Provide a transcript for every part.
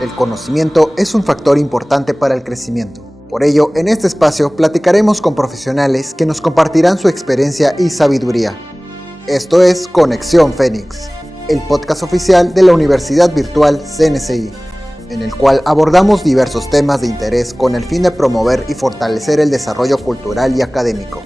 El conocimiento es un factor importante para el crecimiento. Por ello, en este espacio platicaremos con profesionales que nos compartirán su experiencia y sabiduría. Esto es Conexión Fénix, el podcast oficial de la Universidad Virtual CNCI, en el cual abordamos diversos temas de interés con el fin de promover y fortalecer el desarrollo cultural y académico.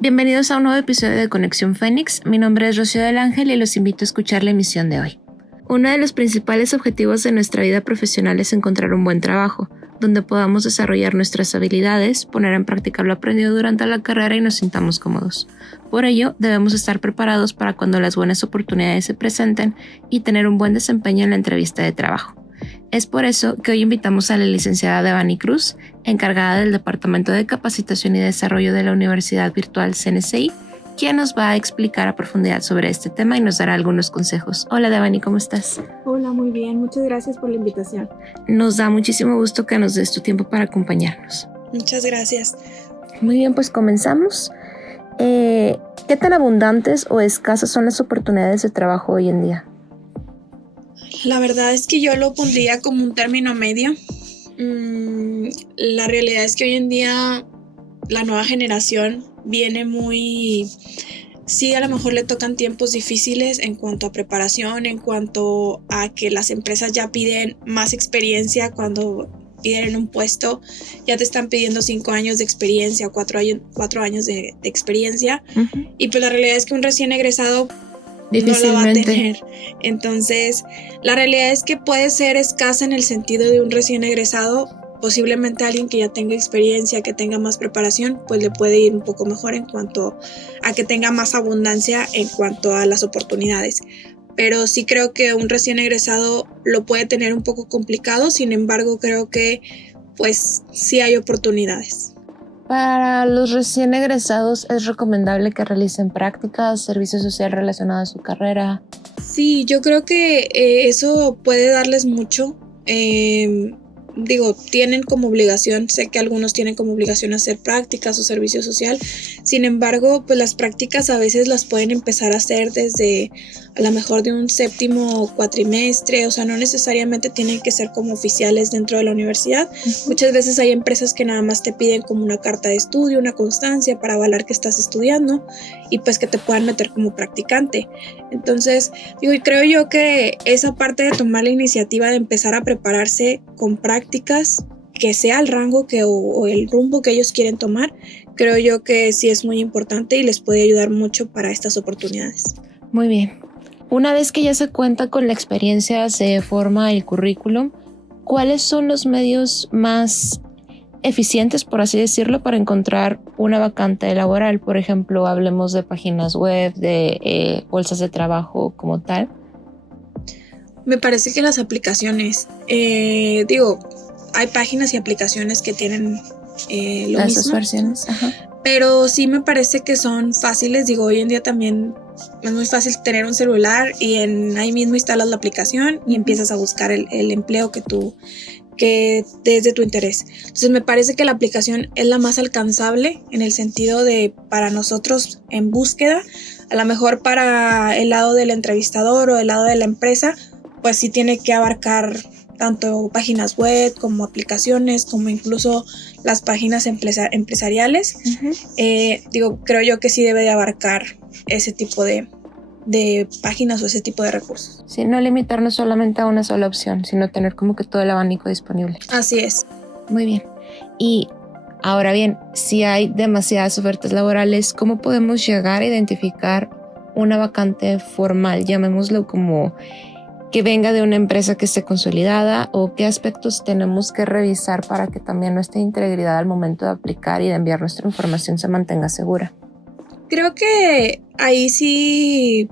Bienvenidos a un nuevo episodio de Conexión Fénix. Mi nombre es Rocío del Ángel y los invito a escuchar la emisión de hoy. Uno de los principales objetivos de nuestra vida profesional es encontrar un buen trabajo, donde podamos desarrollar nuestras habilidades, poner en práctica lo aprendido durante la carrera y nos sintamos cómodos. Por ello, debemos estar preparados para cuando las buenas oportunidades se presenten y tener un buen desempeño en la entrevista de trabajo. Es por eso que hoy invitamos a la licenciada Devani Cruz, encargada del Departamento de Capacitación y Desarrollo de la Universidad Virtual CNCI, quien nos va a explicar a profundidad sobre este tema y nos dará algunos consejos. Hola Devani, ¿cómo estás? Hola, muy bien. Muchas gracias por la invitación. Nos da muchísimo gusto que nos des tu tiempo para acompañarnos. Muchas gracias. Muy bien, pues comenzamos. ¿Qué tan abundantes o escasas son las oportunidades de trabajo hoy en día? La verdad es que yo lo pondría como un término medio. La realidad es que hoy en día la nueva generación viene muy... Sí, a lo mejor le tocan tiempos difíciles en cuanto a preparación, en cuanto a que las empresas ya piden más experiencia. Cuando piden un puesto, ya te están pidiendo 5 años de experiencia, 4 años de experiencia. Uh-huh. Y pues la realidad es que un recién egresado no la va a tener. Entonces, la realidad es que puede ser escasa en el sentido de un recién egresado. Posiblemente alguien que ya tenga experiencia, que tenga más preparación, pues le puede ir un poco mejor en cuanto a que tenga más abundancia en cuanto a las oportunidades. Pero sí creo que un recién egresado lo puede tener un poco complicado, sin embargo creo que pues sí hay oportunidades. Para los recién egresados, ¿es recomendable que realicen prácticas, servicio social relacionado a su carrera? Sí, yo creo que eso puede darles mucho. Tienen como obligación, sé que algunos tienen como obligación hacer prácticas o servicio social, sin embargo, pues las prácticas a veces las pueden empezar a hacer desde a lo mejor de un 7º cuatrimestre, o sea, no necesariamente tienen que ser como oficiales dentro de la universidad. Uh-huh. Muchas veces hay empresas que nada más te piden como una carta de estudio, una constancia para avalar que estás estudiando y pues que te puedan meter como practicante. Entonces, creo yo que esa parte de tomar la iniciativa de empezar a prepararse con prácticas, que sea el rango o el rumbo que ellos quieren tomar, creo yo que sí es muy importante y les puede ayudar mucho para estas oportunidades. Muy bien. Una vez que ya se cuenta con la experiencia, se forma el currículum, ¿cuáles son los medios más eficientes, por así decirlo, para encontrar una vacante laboral? Por ejemplo, hablemos de páginas web, de bolsas de trabajo como tal. Me parece que las aplicaciones, hay páginas y aplicaciones que tienen lo mismo. Las versiones, ajá. Pero sí me parece que son fáciles. Hoy en día también es muy fácil tener un celular y ahí mismo instalas la aplicación y empiezas a buscar el empleo que es de tu interés. Entonces me parece que la aplicación es la más alcanzable en el sentido de para nosotros en búsqueda. A lo mejor para el lado del entrevistador o el lado de la empresa, pues sí tiene que abarcar tanto páginas web como aplicaciones, como incluso las páginas empresariales. Uh-huh. Creo yo que sí debe de abarcar ese tipo de páginas o ese tipo de recursos. Sí, no limitarnos solamente a una sola opción, sino tener como que todo el abanico disponible. Así es. Muy bien. Y ahora bien, si hay demasiadas ofertas laborales, ¿cómo podemos llegar a identificar una vacante formal? Llamémoslo como que venga de una empresa que esté consolidada, o qué aspectos tenemos que revisar para que también nuestra integridad al momento de aplicar y de enviar nuestra información se mantenga segura. Creo que ahí sí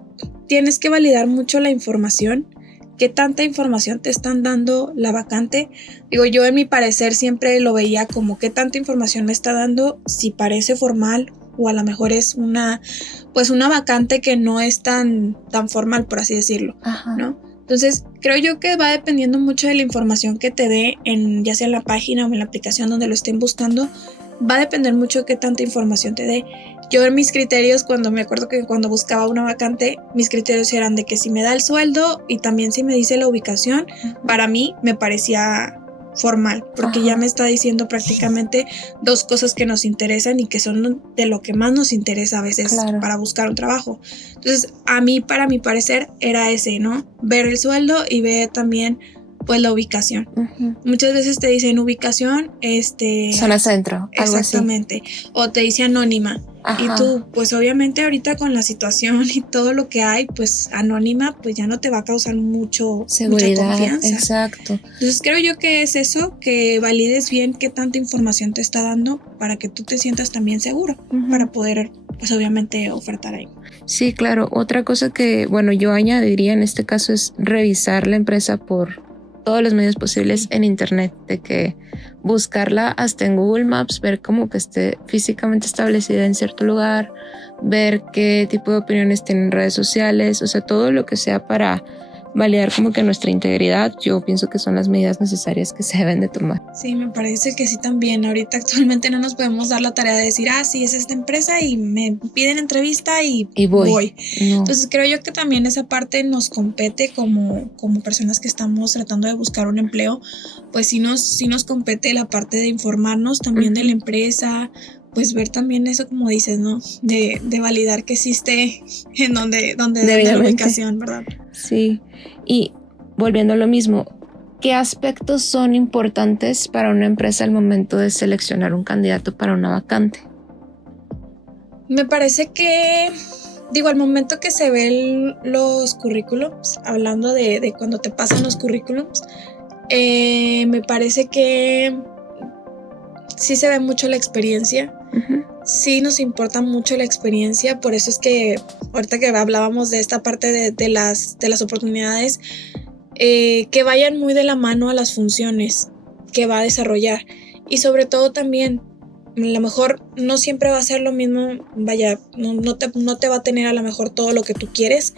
tienes que validar mucho la información. ¿Qué tanta información te están dando la vacante? Yo en mi parecer siempre lo veía como qué tanta información me está dando, si parece formal o a lo mejor es una vacante que no es tan formal, por así decirlo. Ajá. ¿No? Entonces, creo yo que va dependiendo mucho de la información que te dé, ya sea en la página o en la aplicación donde lo estén buscando, va a depender mucho de qué tanta información te dé. Yo en mis criterios, me acuerdo que cuando buscaba una vacante, mis criterios eran de que si me da el sueldo y también si me dice la ubicación, para mí me parecía formal, porque ya me está diciendo prácticamente dos cosas que nos interesan y que son de lo que más nos interesa a veces para buscar un trabajo. Entonces, para mi parecer, era ese, ¿no? Ver el sueldo y ver también pues la ubicación. Muchas veces te dicen ubicación, zona centro, algo exactamente, así. O te dice anónima. Y tú, pues obviamente ahorita con la situación y todo lo que hay, pues anónima, pues ya no te va a causar mucha confianza. Exacto. Entonces creo yo que es eso, que valides bien qué tanta información te está dando para que tú te sientas también seguro, para poder, pues obviamente, ofertar ahí. Sí, claro. Otra cosa que, bueno, yo añadiría en este caso es revisar la empresa por todos los medios posibles en internet, de que buscarla hasta en Google Maps, ver como que esté físicamente establecida en cierto lugar, ver qué tipo de opiniones tienen redes sociales, o sea, todo lo que sea para validar como que nuestra integridad, yo pienso que son las medidas necesarias que se deben de tomar. Sí, me parece que sí también. Ahorita actualmente no nos podemos dar la tarea de decir, sí, es esta empresa y me piden entrevista y voy. No. Entonces creo yo que también esa parte nos compete como personas que estamos tratando de buscar un empleo, pues sí nos compete la parte de informarnos también de la empresa, pues ver también eso como dices, ¿no? De validar que existe en donde la ubicación, ¿verdad? Sí, y volviendo a lo mismo, ¿qué aspectos son importantes para una empresa al momento de seleccionar un candidato para una vacante? Me parece que, al momento que se ven los currículums, hablando de cuando te pasan los currículums, me parece que sí se ve mucho la experiencia. Sí nos importa mucho la experiencia, por eso es que ahorita que hablábamos de esta parte de las oportunidades, que vayan muy de la mano a las funciones que va a desarrollar, y sobre todo también a lo mejor no siempre va a ser lo mismo, no te va a tener a lo mejor todo lo que tú quieres,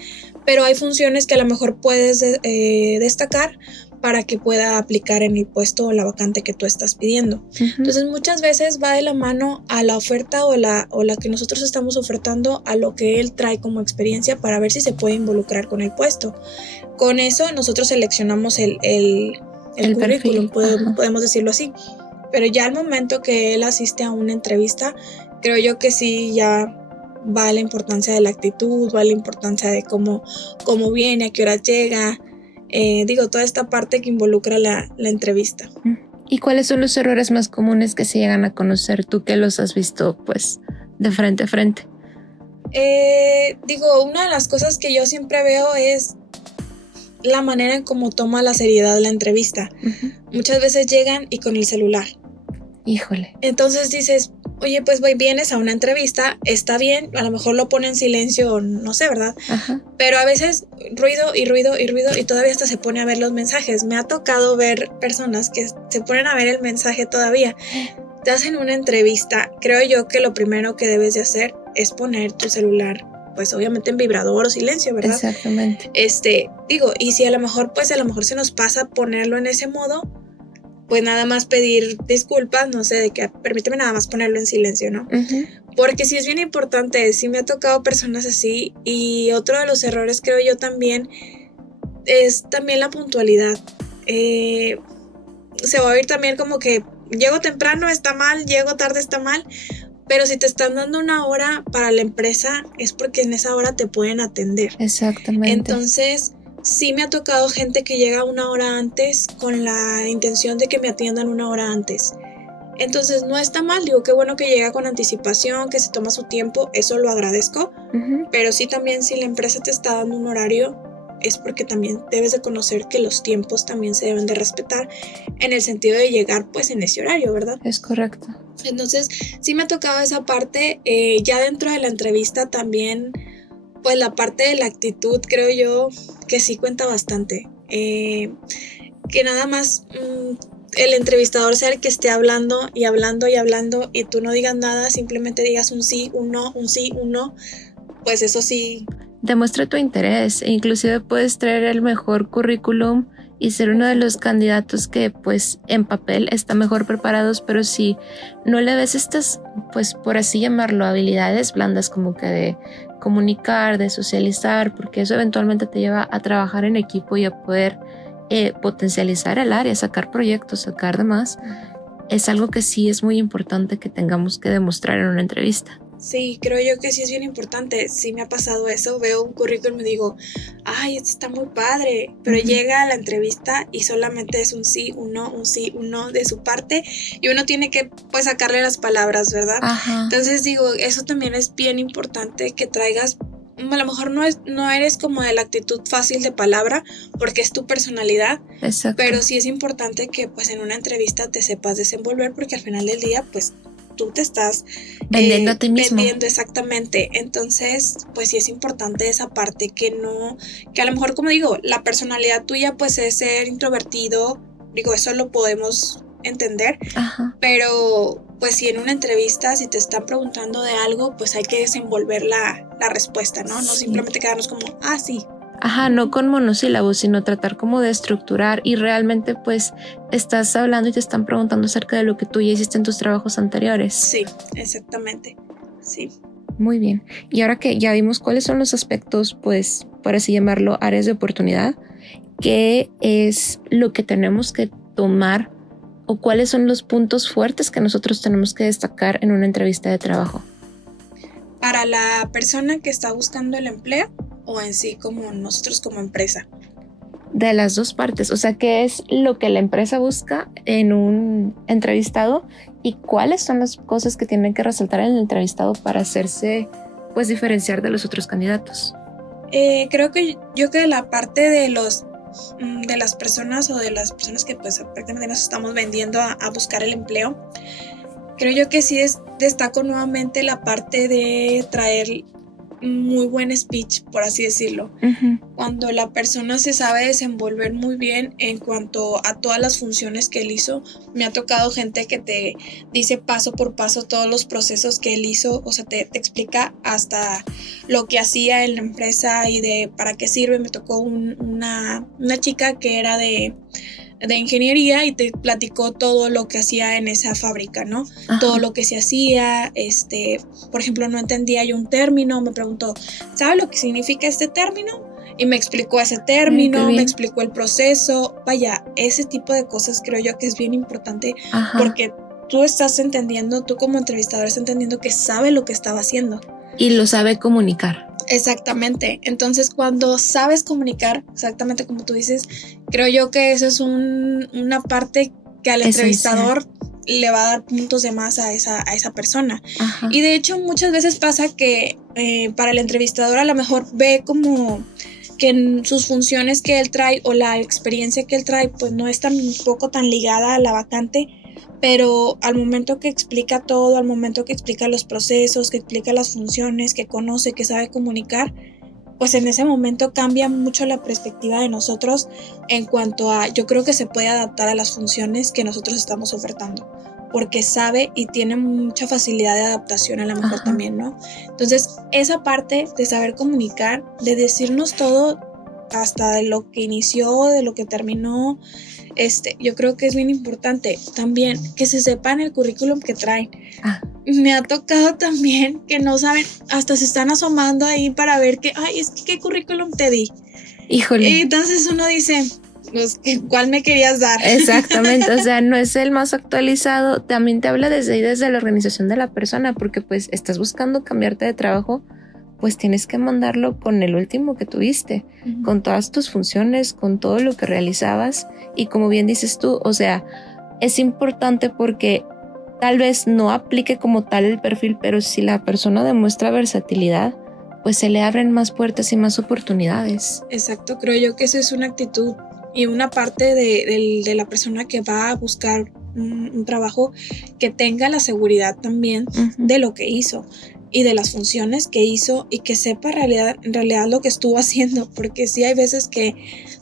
pero hay funciones que a lo mejor puedes destacar para que pueda aplicar en el puesto o la vacante que tú estás pidiendo. Entonces muchas veces va de la mano a la oferta o la que nosotros estamos ofertando a lo que él trae como experiencia para ver si se puede involucrar con el puesto. Con eso nosotros seleccionamos el currículum, podemos decirlo así. Pero ya al momento que él asiste a una entrevista, creo yo que sí ya va la importancia de la actitud, va la importancia de cómo viene, a qué hora llega, toda esta parte que involucra la entrevista. ¿Y cuáles son los errores más comunes que se llegan a conocer, tú que los has visto pues de frente a frente? Una de las cosas que yo siempre veo es la manera en cómo toma la seriedad la entrevista. Muchas veces llegan y con el celular. Híjole. Entonces dices, oye, pues vienes a una entrevista, está bien, a lo mejor lo pone en silencio, no sé, ¿verdad? Pero a veces ruido y todavía hasta se pone a ver los mensajes. Me ha tocado ver personas que se ponen a ver el mensaje todavía. Te hacen una entrevista, creo yo que lo primero que debes de hacer es poner tu celular, pues obviamente en vibrador o silencio, ¿verdad? Exactamente. Y si a lo mejor se nos pasa ponerlo en ese modo, pues nada más pedir disculpas, no sé, de que permíteme nada más ponerlo en silencio, ¿no? Porque sí es bien importante, sí me ha tocado personas así, y otro de los errores creo yo también es también la puntualidad. Se va a oír también como que llego temprano está mal, llego tarde está mal, pero si te están dando una hora para la empresa es porque en esa hora te pueden atender. Exactamente. Entonces sí me ha tocado gente que llega una hora antes con la intención de que me atiendan una hora antes. Entonces no está mal, qué bueno que llega con anticipación, que se toma su tiempo, eso lo agradezco. Pero sí también si la empresa te está dando un horario es porque también debes de conocer que los tiempos también se deben de respetar en el sentido de llegar pues en ese horario, ¿verdad? Es correcto. Entonces sí me ha tocado esa parte. Ya dentro de la entrevista también pues la parte de la actitud creo yo que sí cuenta bastante, que nada más el entrevistador sea el que esté hablando y tú no digas nada, simplemente digas un sí, un no, un sí, un no, pues eso sí. Demuestra tu interés e inclusive puedes traer el mejor currículum y ser uno de los candidatos que pues en papel está mejor preparados, pero si no le ves estas, pues por así llamarlo, habilidades blandas como que de comunicar, de socializar, porque eso eventualmente te lleva a trabajar en equipo y a poder potencializar el área, sacar proyectos, sacar demás, es algo que sí es muy importante que tengamos que demostrar en una entrevista. Sí, creo yo que sí es bien importante. Sí me ha pasado eso, veo un currículum y digo, ay, este está muy padre, pero llega a la entrevista y solamente es un sí, un no de su parte y uno tiene que pues sacarle las palabras, ¿verdad? Ajá. Entonces digo, eso también es bien importante que traigas, a lo mejor no eres como de la actitud fácil de palabra porque es tu personalidad. Exacto. Pero sí es importante que pues en una entrevista te sepas desenvolver porque al final del día pues tú te estás vendiendo a ti mismo. Vendiendo, exactamente. Entonces, pues sí es importante esa parte que a lo mejor, como digo, la personalidad tuya pues es ser introvertido, digo, eso lo podemos entender, Ajá. pero pues si en una entrevista, si te están preguntando de algo, pues hay que desenvolver la respuesta, ¿no? No simplemente quedarnos como, sí. Ajá, no con monosílabos, sino tratar como de estructurar y realmente pues estás hablando y te están preguntando acerca de lo que tú ya hiciste en tus trabajos anteriores. Sí, exactamente, sí. Muy bien. Y ahora que ya vimos cuáles son los aspectos, pues, por así llamarlo, áreas de oportunidad, ¿qué es lo que tenemos que tomar o cuáles son los puntos fuertes que nosotros tenemos que destacar en una entrevista de trabajo? Para la persona que está buscando el empleo o en sí como nosotros como empresa. De las dos partes, o sea, ¿qué es lo que la empresa busca en un entrevistado y cuáles son las cosas que tienen que resaltar en el entrevistado para hacerse, pues, diferenciar de los otros candidatos? Creo que de la parte de las personas o de las personas que pues prácticamente nos estamos vendiendo a buscar el empleo, creo yo que sí destaco nuevamente la parte de traer muy buen speech, por así decirlo. Cuando la persona se sabe desenvolver muy bien en cuanto a todas las funciones que él hizo. Me ha tocado gente que te dice paso por paso todos los procesos que él hizo, o sea, te explica hasta lo que hacía en la empresa y de para qué sirve. Me tocó una chica que era de ingeniería y te platicó todo lo que hacía en esa fábrica, ¿no? Ajá. Todo lo que se hacía, por ejemplo, no entendía yo un término, me preguntó, ¿sabe lo que significa este término? Y me explicó ese término, me explicó el proceso, vaya, ese tipo de cosas creo yo que es bien importante. Ajá. Porque tú estás entendiendo, tú como entrevistador estás entendiendo que sabe lo que estaba haciendo. Y lo sabe comunicar. Exactamente, entonces cuando sabes comunicar, exactamente como tú dices, creo yo que eso es una parte que al entrevistador le va a dar puntos de más a esa persona. Ajá. Y de hecho muchas veces pasa que para el entrevistador a lo mejor ve como que en sus funciones que él trae o la experiencia que él trae pues no es tan ligada a la vacante, pero al momento que explica todo, al momento que explica los procesos, que explica las funciones, que conoce, que sabe comunicar, pues en ese momento cambia mucho la perspectiva de nosotros en cuanto a, yo creo que se puede adaptar a las funciones que nosotros estamos ofertando, porque sabe y tiene mucha facilidad de adaptación a lo mejor. Ajá. También, ¿no? Entonces, esa parte de saber comunicar, de decirnos todo, hasta de lo que inició, de lo que terminó, yo creo que es bien importante también que se sepa en el currículum que traen. Me ha tocado también que no saben, hasta se están asomando ahí para ver ¿qué currículum te di? Híjole. Y entonces uno dice, pues, ¿cuál me querías dar? Exactamente, o sea, no es el más actualizado, también te habla desde la organización de la persona, porque pues estás buscando cambiarte de trabajo, pues tienes que mandarlo con el último que tuviste, con todas tus funciones, con todo lo que realizabas. Y como bien dices tú, o sea, es importante porque tal vez no aplique como tal el perfil, pero si la persona demuestra versatilidad, pues se le abren más puertas y más oportunidades. Exacto, creo yo que esa es una actitud y una parte de la persona que va a buscar un trabajo, que tenga la seguridad también de lo que hizo y de las funciones que hizo y que sepa en realidad lo que estuvo haciendo, porque sí hay veces que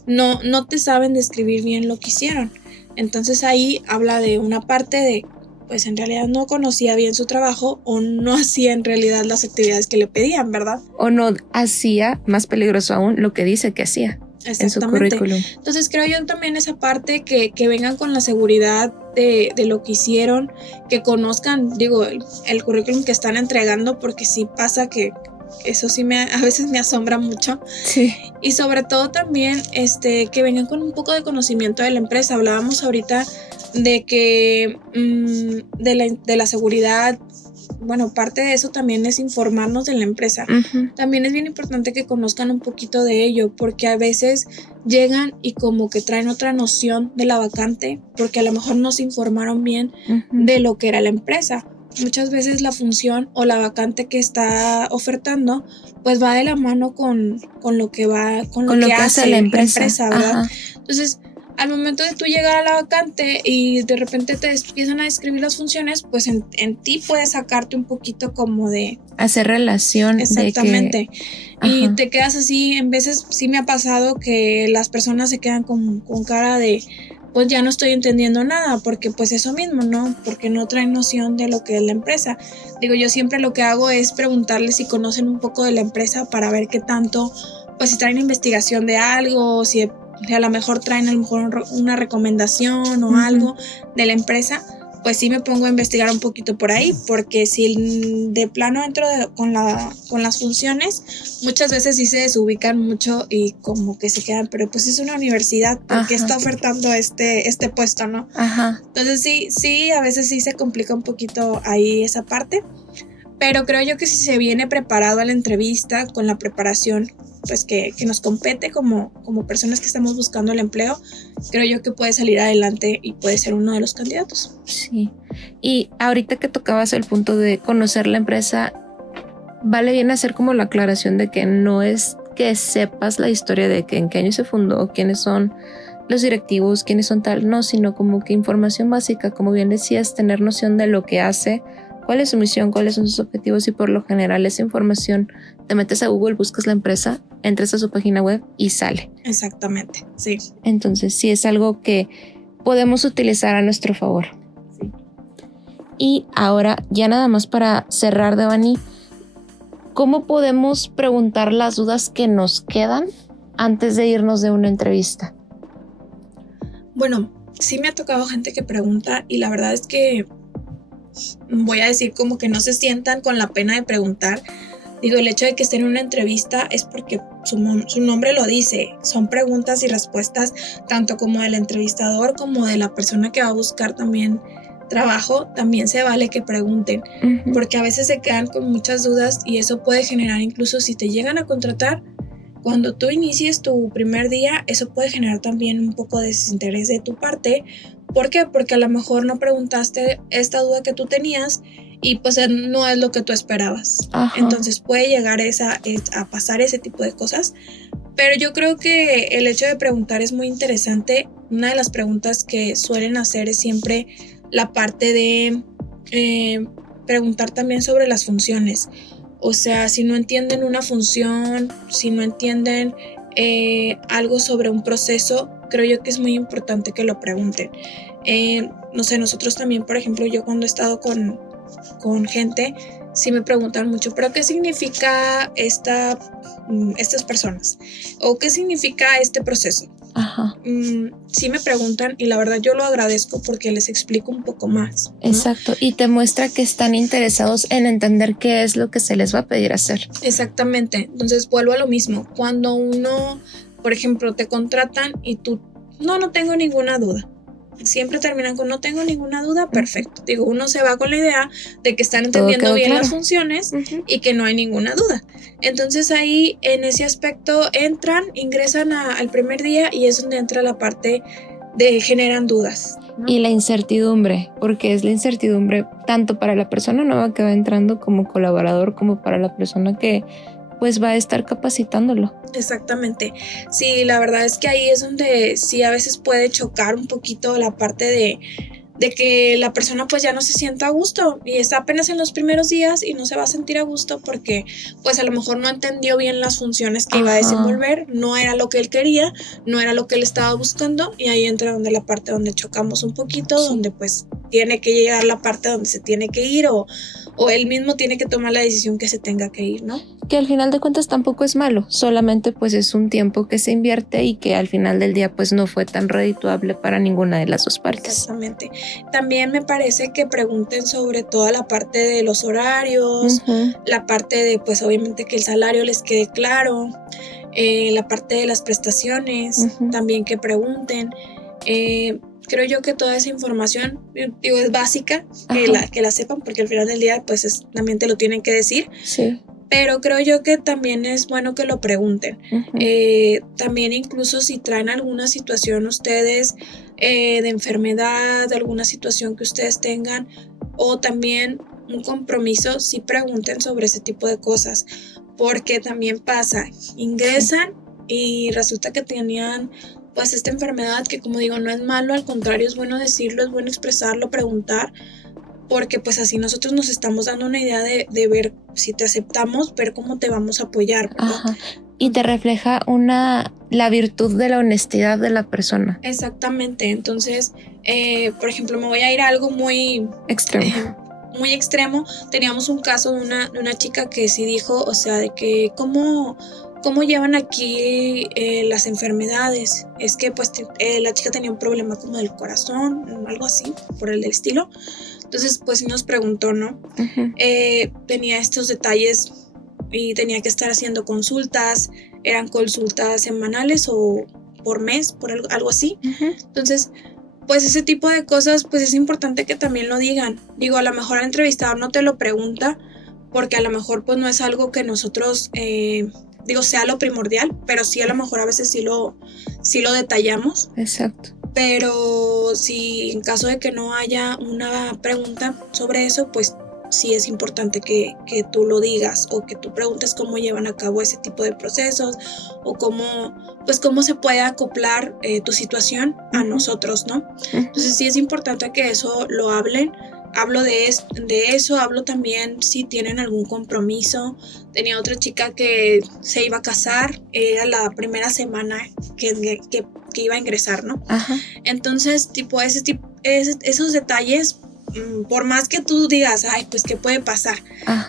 no te saben describir bien lo que hicieron. Entonces ahí habla de una parte de, pues en realidad no conocía bien su trabajo o no hacía en realidad las actividades que le pedían, ¿verdad? O no hacía, más peligroso aún, lo que dice que hacía. en su currículum. Entonces creo yo también esa parte que vengan con la seguridad de lo que hicieron, que conozcan, digo, el currículum que están entregando, porque sí pasa que eso sí a veces me asombra mucho. Sí. Y sobre todo también que vengan con un poco de conocimiento de la empresa. Hablábamos ahorita de que de la seguridad. Bueno, parte de eso también es informarnos de la empresa. Uh-huh. También es bien importante que conozcan un poquito de ello, porque a veces llegan y como que traen otra noción de la vacante, porque a lo mejor no se informaron bien de lo que era la empresa. Muchas veces la función o la vacante que está ofertando pues va de la mano con lo que hace la empresa, ¿verdad? Ajá. Entonces, al momento de tú llegar a la vacante y de repente te empiezan a describir las funciones, pues en ti puedes sacarte un poquito como de hacer relación. Exactamente. Y Ajá. te quedas así, en veces sí me ha pasado que las personas se quedan con cara de pues ya no estoy entendiendo nada, porque pues eso mismo, ¿no? Porque no traen noción de lo que es la empresa. Digo, yo siempre lo que hago es preguntarles si conocen un poco de la empresa para ver qué tanto, pues si traen investigación de algo, si a lo mejor traen a lo mejor una recomendación o algo de la empresa, pues sí me pongo a investigar un poquito por ahí, porque si de plano entro con las funciones, muchas veces sí se desubican mucho y como que se quedan, pero pues es una universidad, ¿por qué está ofertando este puesto, no? Ajá. Entonces sí, a veces sí se complica un poquito ahí esa parte, pero creo yo que si se viene preparado a la entrevista, con la preparación pues que nos compete como personas que estamos buscando el empleo, creo yo que puede salir adelante y puede ser uno de los candidatos. Sí, y ahorita que tocabas el punto de conocer la empresa, vale bien hacer como la aclaración de que no es que sepas la historia de que en qué año se fundó, quiénes son los directivos, quiénes son tal, no, sino como que información básica, como bien decías, tener noción de lo que hace, cuál es su misión, cuáles son sus objetivos, y por lo general esa información te metes a Google, buscas la empresa, entras a su página web y sale. Exactamente, sí. Entonces sí es algo que podemos utilizar a nuestro favor. Sí. Y ahora ya nada más para cerrar, Devani, ¿cómo podemos preguntar las dudas que nos quedan antes de irnos de una entrevista? Bueno, sí me ha tocado gente que pregunta y la verdad es que voy a decir como que no se sientan con la pena de preguntar. Digo, el hecho de que estén en una entrevista es porque su nombre lo dice. Son preguntas y respuestas tanto como del entrevistador como de la persona que va a buscar también trabajo. También se vale que pregunten, porque a veces se quedan con muchas dudas y eso puede generar, incluso si te llegan a contratar, cuando tú inicies tu primer día, eso puede generar también un poco de desinterés de tu parte. ¿Por qué? Porque a lo mejor no preguntaste esta duda que tú tenías y pues no es lo que tú esperabas. Ajá. Entonces puede llegar a pasar ese tipo de cosas. Pero yo creo que el hecho de preguntar es muy interesante. Una de las preguntas que suelen hacer es siempre la parte de preguntar también sobre las funciones. O sea, si no entienden una función, si no entienden algo sobre un proceso, creo yo que es muy importante que lo pregunten. No sé, nosotros también, por ejemplo, yo cuando he estado con gente, sí me preguntan mucho, ¿pero qué significa estas personas? ¿O qué significa este proceso? Ajá. Sí me preguntan y la verdad yo lo agradezco porque les explico un poco más, ¿no? Exacto, y te muestra que están interesados en entender qué es lo que se les va a pedir hacer. Exactamente, entonces vuelvo a lo mismo. Cuando uno, por ejemplo, te contratan y tú, no tengo ninguna duda. Siempre terminan con no tengo ninguna duda, perfecto. Digo, uno se va con la idea de que están entendiendo bien las funciones y que no hay ninguna duda. Entonces ahí en ese aspecto ingresan al primer día y es donde entra la parte de generan dudas, ¿no? Y la incertidumbre, porque es la incertidumbre tanto para la persona nueva que va entrando como colaborador, como para la persona que pues va a estar capacitándolo. Exactamente. Sí, la verdad es que ahí es donde sí a veces puede chocar un poquito la parte de que la persona pues ya no se sienta a gusto y está apenas en los primeros días y no se va a sentir a gusto porque pues a lo mejor no entendió bien las funciones que iba a desenvolver, no era lo que él quería, no era lo que él estaba buscando y ahí entra la parte donde chocamos un poquito, donde pues tiene que llegar la parte donde se tiene que ir o o él mismo tiene que tomar la decisión que se tenga que ir, ¿no? Que al final de cuentas tampoco es malo, solamente pues es un tiempo que se invierte y que al final del día pues no fue tan redituable para ninguna de las dos partes. Exactamente. También me parece que pregunten sobre toda la parte de los horarios, la parte de pues obviamente que el salario les quede claro, la parte de las prestaciones, también que pregunten. Creo yo que toda esa información, digo, es básica, que la sepan, porque al final del día pues también te lo tienen que decir. Sí. Pero creo yo que también es bueno que lo pregunten. También incluso si traen alguna situación ustedes de enfermedad, alguna situación que ustedes tengan, o también un compromiso, sí pregunten sobre ese tipo de cosas, porque también pasa, ingresan y resulta que tenían pues esta enfermedad, que como digo, no es malo, al contrario, es bueno decirlo, es bueno expresarlo, preguntar, porque pues así nosotros nos estamos dando una idea de ver si te aceptamos, ver cómo te vamos a apoyar, ¿verdad? Y te refleja la virtud de la honestidad de la persona. Exactamente. Entonces, por ejemplo, me voy a ir a algo muy extremo. Muy extremo. Teníamos un caso de una chica que sí dijo, o sea, de que cómo llevan aquí las enfermedades. Es que pues la chica tenía un problema como del corazón, algo así, por el del estilo. Entonces, pues sí nos preguntó, ¿no? Tenía estos detalles y tenía que estar haciendo consultas. Eran consultas semanales o por mes, por algo así. Entonces, pues ese tipo de cosas, pues es importante que también lo digan. Digo, a lo mejor el entrevistador no te lo pregunta, porque a lo mejor pues no es algo que nosotros, sea lo primordial, pero sí a lo mejor a veces sí lo detallamos. Exacto. Pero si en caso de que no haya una pregunta sobre eso, pues sí es importante que tú lo digas, o que tú preguntes cómo llevan a cabo ese tipo de procesos, o cómo se puede acoplar tu situación a nosotros, ¿no? Entonces sí es importante que eso lo hablen. Hablo de eso, hablo también si tienen algún compromiso. Tenía otra chica que se iba a casar, era la primera semana que iba a ingresar, ¿no? Entonces, esos detalles, por más que tú digas, ay, pues ¿qué puede pasar?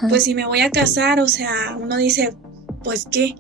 Pues si me voy a casar, o sea, uno dice, pues ¿qué?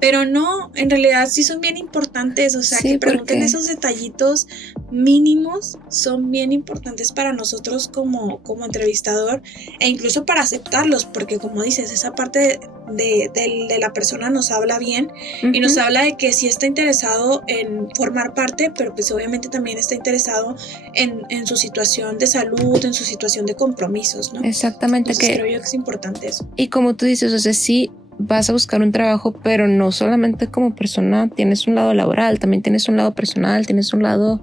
Pero no, en realidad sí son bien importantes, o sea, sí, que pregunten esos detallitos mínimos, son bien importantes para nosotros como entrevistador, e incluso para aceptarlos, porque como dices, esa parte de la persona nos habla bien, y nos habla de que sí está interesado en formar parte, pero pues obviamente también está interesado en su situación de salud, en su situación de compromisos, ¿no? Exactamente. Entonces, creo yo que es importante eso. Y como tú dices, o sea, sí vas a buscar un trabajo, pero no solamente como persona, tienes un lado laboral, también tienes un lado personal, tienes un lado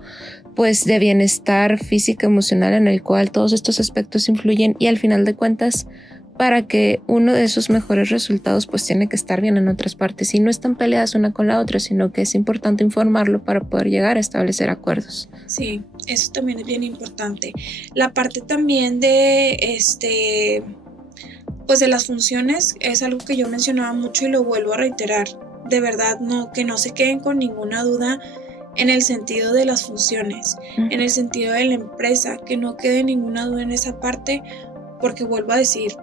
pues de bienestar físico, emocional, en el cual todos estos aspectos influyen, y al final de cuentas, para que uno de esos mejores resultados pues tiene que estar bien en otras partes, y no están peleadas una con la otra, sino que es importante informarlo para poder llegar a establecer acuerdos. Sí, eso también es bien importante. La parte también de pues de las funciones es algo que yo mencionaba mucho y lo vuelvo a reiterar. De verdad, que no se queden con ninguna duda en el sentido de las funciones, en el sentido de la empresa, que no quede ninguna duda en esa parte, porque vuelvo a decir,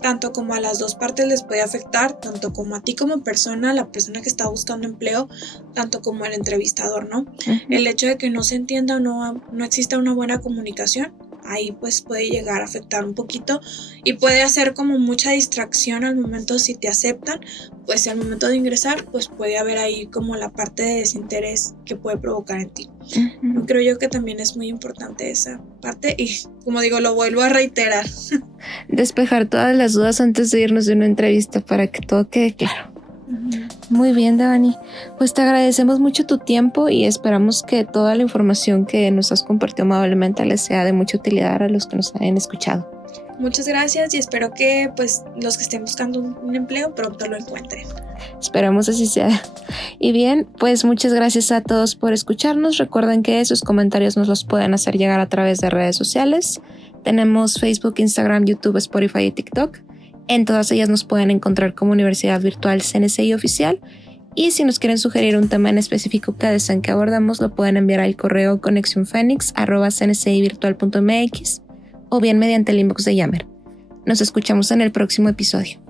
tanto como a las dos partes les puede afectar, tanto como a ti como persona, la persona que está buscando empleo, tanto como al entrevistador, ¿no? El hecho de que no se entienda o no exista una buena comunicación, ahí pues puede llegar a afectar un poquito, y puede hacer como mucha distracción al momento, si te aceptan, pues al momento de ingresar, pues puede haber ahí como la parte de desinterés que puede provocar en ti. Creo yo que también es muy importante esa parte, y como digo, lo vuelvo a reiterar. Despejar todas las dudas antes de irnos de una entrevista para que todo quede claro. Muy bien, Devani. Pues te agradecemos mucho tu tiempo y esperamos que toda la información que nos has compartido amablemente les sea de mucha utilidad a los que nos hayan escuchado. Muchas gracias, y espero que pues los que estén buscando un empleo pronto lo encuentren. Esperamos así sea. Y bien, pues muchas gracias a todos por escucharnos. Recuerden que sus comentarios nos los pueden hacer llegar a través de redes sociales. Tenemos Facebook, Instagram, YouTube, Spotify y TikTok. En todas ellas nos pueden encontrar como Universidad Virtual CNCI Oficial, y si nos quieren sugerir un tema en específico que deseen que abordamos, lo pueden enviar al correo conexionfenix@cncivirtual.mx o bien mediante el inbox de Yammer. Nos escuchamos en el próximo episodio.